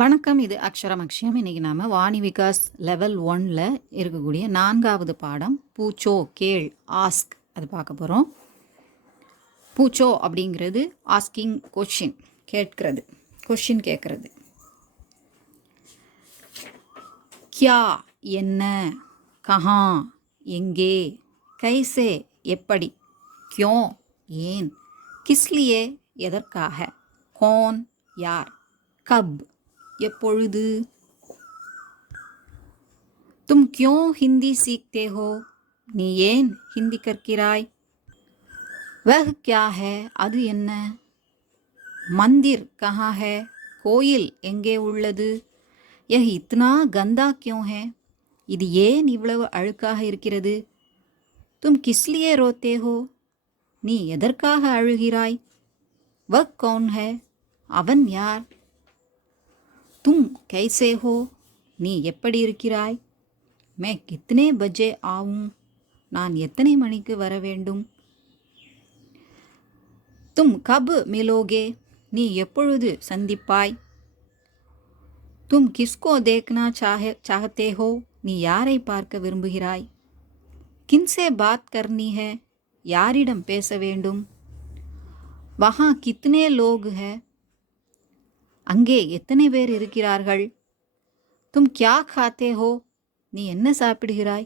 வணக்கம். இது அக்ஷரம் அக்ஷயம். இன்றைக்கி நாம் வாணி விகாஸ் லெவல் 1ல் இருக்கக்கூடிய 4வது பாடம் பூச்சோ கேள் ஆஸ்க் அது பார்க்க போகிறோம். பூச்சோ அப்படிங்கிறது ஆஸ்கிங் கொஷின், கேட்கிறது, கொஷின் கேட்குறது. கியா என்ன, கஹா எங்கே, கைசே எப்படி, கியோ ஏன், கிஸ்லியே எதற்காக, கோன் யார், கப் எப்பொழுது. தும் क्यों हिंदी सीखते हो, நீ ஏன் ஹிந்தி கற்கிறாய். वह क्या है, அது என்ன. மந்திர் கஹா है, கோயில் எங்கே உள்ளது. यह इतना गंदा क्यों है, இது ஏன் இவ்வளவு அழுக்காக இருக்கிறது. तुम किस लिए रोते हो, நீ எதற்காக அழுகிறாய். वह कौन है, அவன் யார். तुम कैसे हो, நீ எப்படி இருக்கிறாய். मैं कितने बजे आऊँ, நான் எத்தனை மணிக்கு வர வேண்டும். तुम कब मिलोगे, நீ எப்பொழுது சந்திப்பாய். तुम किसको देखना चाहते हो, நீ யாரை பார்க்க விரும்புகிறாய். किनसे बात करनी है, யாரிடம் பேச வேண்டும். वहाँ कितने लोग हैं, அங்கே எத்தனை பேர் இருக்கிறார்கள். தும் கியா खाते हो, நீ என்ன சாப்பிடுகிறாய்.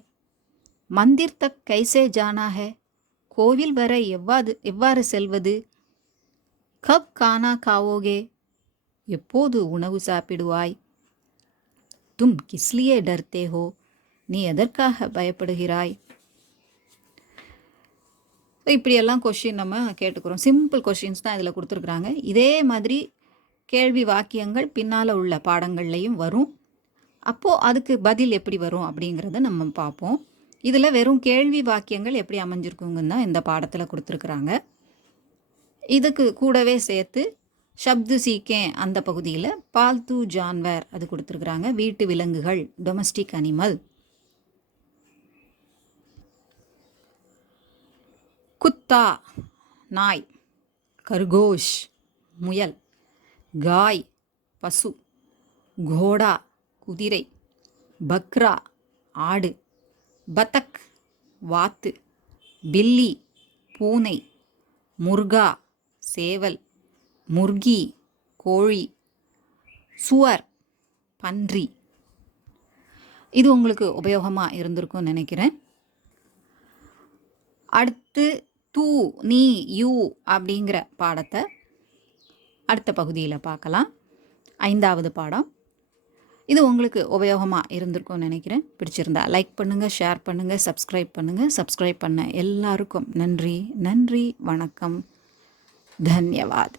மந்திர் தக் கைசே ஜானா ஹே, கோவில் வர எவ்வாறு செல்வது. கப் கானா காவோகே, எப்போது உணவு சாப்பிடுவாய். தும் கிஸ்லியே டர்த்தே ஹோ, நீ எதற்காக பயப்படுகிறாய். இப்படியெல்லாம் கொஷின் நம்ம கேட்டுக்கிறோம். சிம்பிள் கொஷின்ஸ் தான் இதில் கொடுத்துருக்குறாங்க. இதே மாதிரி கேள்வி வாக்கியங்கள் பின்னால் உள்ள பாடங்கள்லையும் வரும். அப்போது அதுக்கு பதில் எப்படி வரும் அப்படிங்கிறத நம்ம பார்ப்போம். இதில் வெறும் கேள்வி வாக்கியங்கள் எப்படி அமைஞ்சிருக்குங்கன்னு தான் இந்த பாடத்தில் கொடுத்துருக்குறாங்க. இதுக்கு கூடவே சேர்த்து ஷப்து சீக்கேன் அந்த பகுதியில் பால்து ஜான்வர் அது கொடுத்துருக்குறாங்க. வீட்டு விலங்குகள், டொமஸ்டிக் அனிமல். குத்தா நாய், கர்கோஷ் முயல், காய் பசு, கோடா குதிரை, பக்ரா ஆடு, பத்தக் வாத்து, பில்லி பூனை, முர்கா சேவல், முர்கி கோழி, சுவர் பன்றி. இது உங்களுக்கு உபயோகமாக இருந்திருக்கும்னு நினைக்கிறேன். அடுத்து தூ நீ யூ அப்படிங்கிற பாடத்தை அடுத்த பகுதியில் பார்க்கலாம். 5வது பாடம். இது உங்களுக்கு உபயோகமாக இருந்திருக்கும்னு நினைக்கிறேன். பிடிச்சிருந்தா லைக் பண்ணுங்கள், ஷேர் பண்ணுங்கள், சப்ஸ்கிரைப் பண்ணுங்கள். சப்ஸ்கிரைப் பண்ண எல்லாருக்கும் நன்றி. வணக்கம். தன்யவாத்.